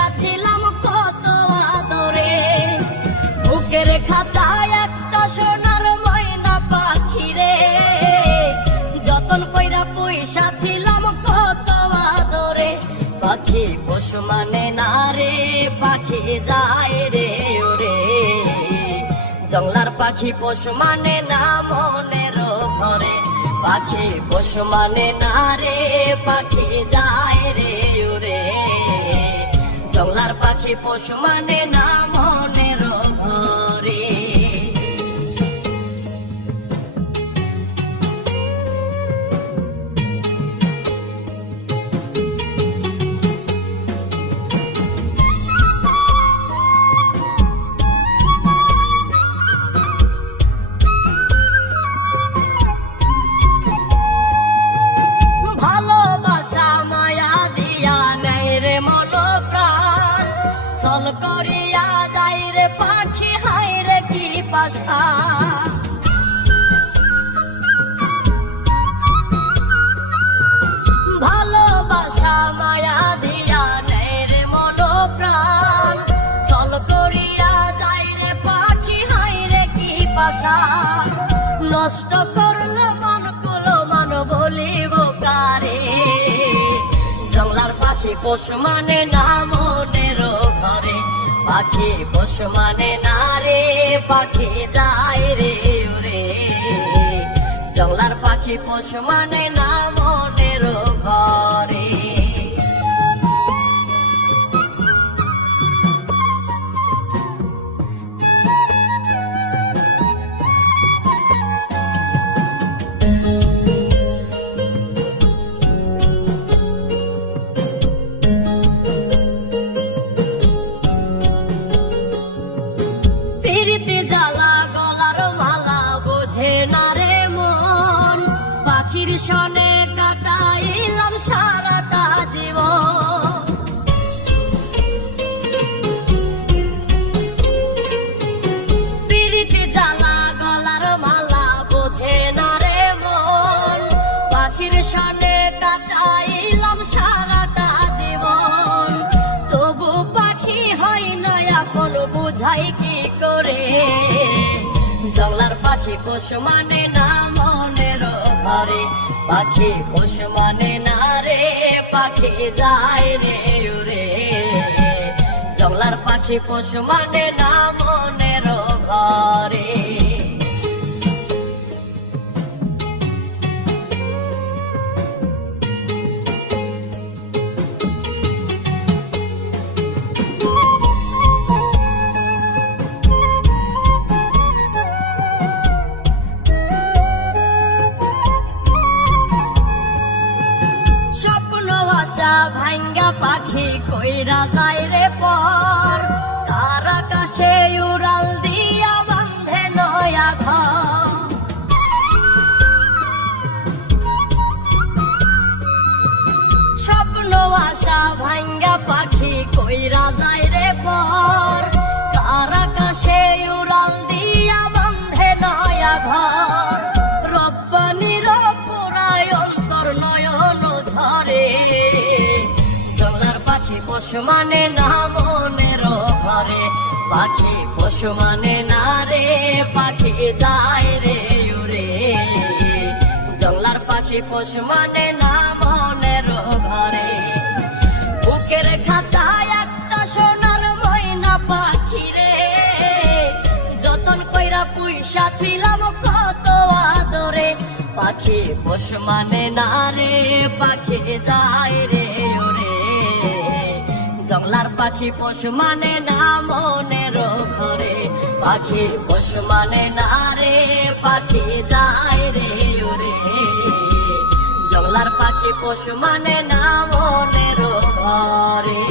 পুইসা ছিলাম কত আদরে, বুকের খাঁচায় একটা সোনার ময়না পাখি রে, যতন কইরা পুইসা ছিলাম কত আদরে। পাখি পশু মানে না রে, পাখি যায় রে ওরে, জংলার পাখি পশু মানে না মনের ঘরে। পাখি পশু মানে না রে, পাখি যায় রে ওরে, জংলার পাখি পশু মানে না মনের ঘরে। ছল করিয়া যাই রে পাখি হায় রে কি পাশা, ভালোবাসা মায়া দিয়া নেই রে মন প্রাণ, ছল করিয়া যাই রে পাখি হায় রে কি পাশা। নষ্ট করলো মন কুলো মান বলিব কারে, জংলার পাখি পশু মানে না মনের ঘরে। পাখি পশু মানে না রে, পাখি যায় রে ওরে, জংলার পাখি পশু মানে না মনের ঘরে। সনে কাটাইলাম সারাটা জীবন, পিরিতি জ্বালা গলার মালা বোঝে না রে মন, পাখির সনে কাটাইলাম সারাটা জীবন। তবু পাখি হয় না আপন, বুঝাই কি করে, জংলার পাখি পশু মানে না মনের ঘরে। পাখি পশু মানে না রে, পাখি যায় রে ওরে, জংলার পাখি পশু মানে না মনের ঘরে। আশা ভাঙ্গা পাখি কইরা যায় রে পর, তার আকাশে উড়াল দিয়া বান্ধে নয়া ঘর। স্বপ্ন আশা ভাঙ্গা পাখি কইরা যায় রে পর, তার আকাশে উড়াল দিয়া বান্ধে নয়া ঘর। রব্বানির পুরায় অন্তর নয়ন ঝরে, জংলার পাখি পশু মানে না মনের ঘরে। পাখি পশু মানে না রে, পাখি যায় রে উড়ে, জংলার পাখি পশু মানে না মনের ঘরে। বুকের খাঁচায় একটা সোনার ময়না পাখি রে, যতন কইরা পুইসা ছিলাম কত আদরে। পাখি পশু মানে না রে, পাখি যায় রে ওরে, জংলার পাখি পশু মানে না মনের ঘরে। পাখি পশু মানে না রে, পাখি যায় রে ওরে, জংলার পাখি পশু মানে না মনের ঘরে।